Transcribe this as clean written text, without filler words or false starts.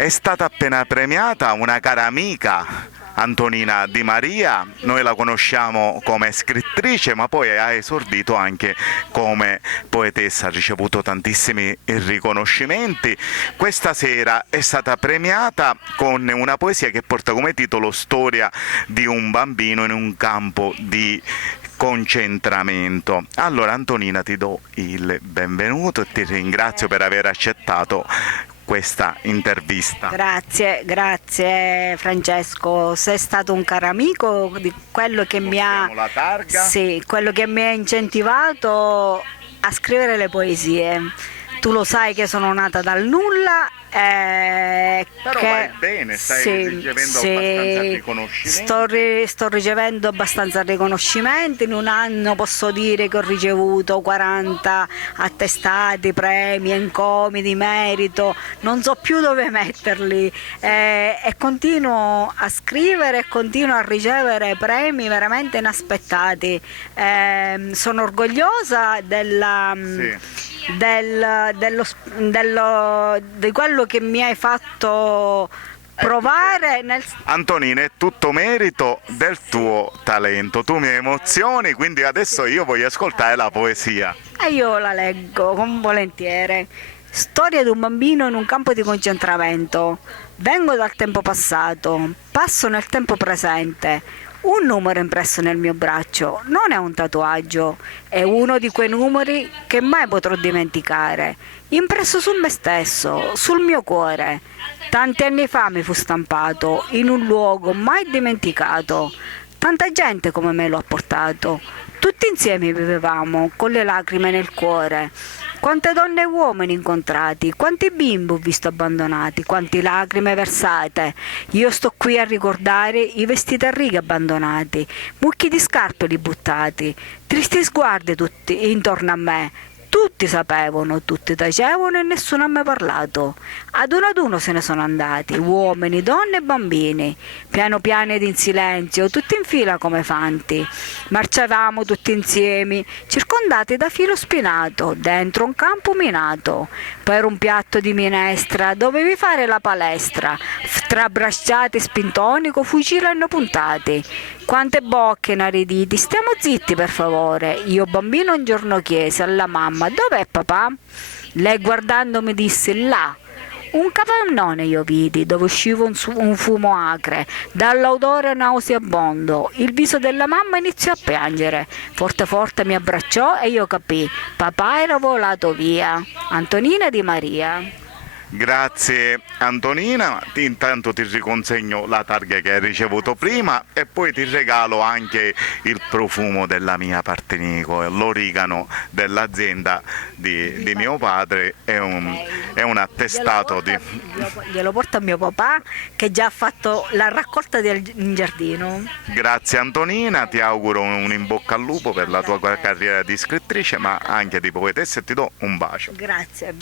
È stata appena premiata una cara amica, Antonina Di Maria. Noi la conosciamo come scrittrice, ma poi ha esordito anche come poetessa, ha ricevuto tantissimi riconoscimenti. Questa sera è stata premiata con una poesia che porta come titolo Storia di un bambino in un campo di concentramento. Allora Antonina, ti do il benvenuto e ti ringrazio per aver accettato questa intervista. Grazie Francesco, sei stato un caro amico di quello che mi ha, La targa. sì, quello che mi ha incentivato a scrivere le poesie. Tu lo sai che sono nata dal nulla, Però vai bene, stai ricevendo abbastanza riconoscimenti. sto ricevendo abbastanza riconoscimenti. In un anno posso dire che ho ricevuto 40 attestati, premi, encomi di merito, non so più dove metterli, e continuo a scrivere e continuo a ricevere premi veramente inaspettati. Sono orgogliosa di quello che mi hai fatto provare Antonina, è tutto merito del tuo talento, tu mi emozioni, quindi adesso io voglio ascoltare la poesia. e io la leggo con volentieri. Storia di un bambino in un campo di concentramento. Vengo dal tempo passato, passo nel tempo presente. Un numero impresso nel mio braccio non è un tatuaggio, è uno di quei numeri che mai potrò dimenticare, impresso su me stesso, sul mio cuore. Tanti anni fa mi fu stampato in un luogo mai dimenticato. Tanta gente come me lo ha portato. Tutti insieme vivevamo, con le lacrime nel cuore. Quante donne e uomini incontrati, quanti bimbi ho visto abbandonati, quante lacrime versate. Io sto qui a ricordare i vestiti a righe abbandonati, mucchi di scarpe li buttati, tristi sguardi tutti intorno a me. Tutti sapevano, tutti tacevano e nessuno ha mai parlato. Ad uno se ne sono andati, uomini, donne e bambini, piano piano ed in silenzio, tutti in fila come fanti. Marciavamo tutti insieme, circondati da filo spinato, dentro un campo minato. Per un piatto di minestra dovevi fare la palestra, tra bracciati e spintoni co fucili hanno puntati. Quante bocche inariditi, stiamo zitti per favore. Io bambino un giorno chiesi alla mamma, dov'è papà? Lei guardandomi disse, là. Un capannone io vidi, dove usciva un fumo acre, dall'odore nauseabondo. Il viso della mamma iniziò a piangere. Forte forte mi abbracciò e io capii, papà era volato via. Antonina Di Maria. Grazie Antonina, intanto ti riconsegno la targa che hai ricevuto prima e poi ti regalo anche il profumo della mia partenico, l'origano dell'azienda di mio padre, è un attestato di... Glielo porto a mio papà che già ha fatto la raccolta in giardino. Grazie Antonina, ti auguro un in bocca al lupo per la tua carriera di scrittrice ma anche di poetessa e ti do un bacio. Grazie.